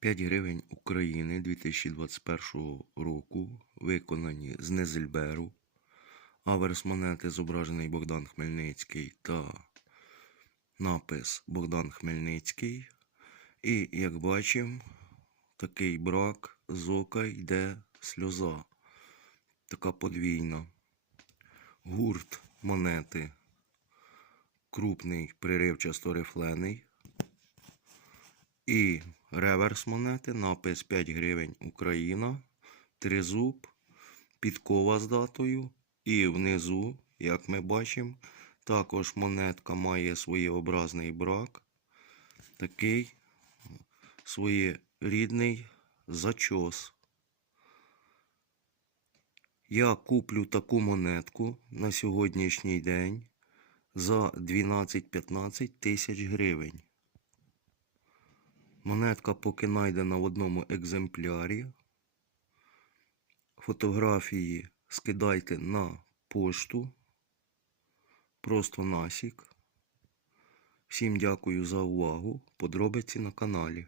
5 гривень України 2021 року виконані з Незельберу. Аверс монети зображений Богдан Хмельницький та напис Богдан Хмельницький. І, як бачимо, такий брак з ока йде сльоза. Така подвійна. Гурт монети крупний приривчасто рифлений. І реверс монети, напис 5 гривень Україна, тризуб, підкова з датою. І внизу, як ми бачимо, також монетка має своєобразний брак. Такий своєрідний зачос. Я куплю таку монетку на сьогоднішній день за 12-15 тисяч гривень. Монетка поки знайдена в одному екземплярі. Фотографії скидайте на пошту. Просто насік. Всім дякую за увагу. Подробиці на каналі.